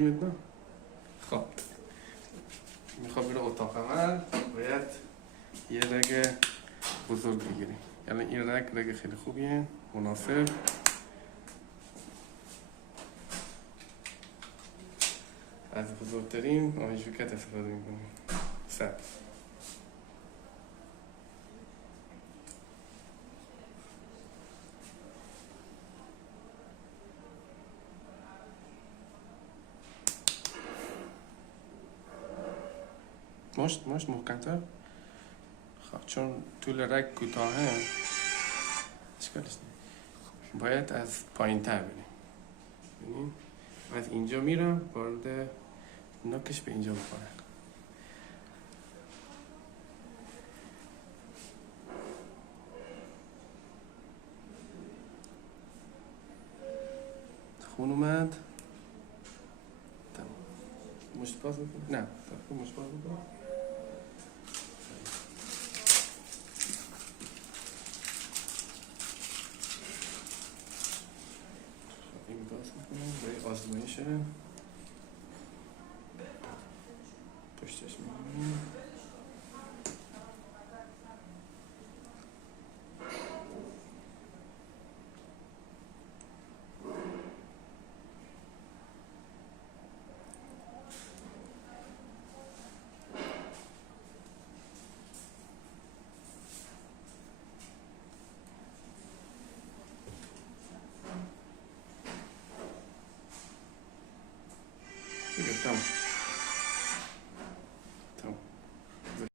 میدونم. خب میخوام بره اتاق عمل، باید یه رگ بزرگ بگیریم. یعنی این رگ خیلی خوبیه، مناسب. از بزرگترین آهیجوکت استفاده میکنیم. 100. مشت محکم‌تر. خب چون طول رگ کوتاهه اشکالش نیست. باید از پایین تر بریم. ببین از اینجا میرم وارد نوکش به اینجا بکنم. خون اومد. تمام. مشت باز بکن. نه مشت باز بکن. این باز میکنم برای آزمایشه. پشتش میکنم.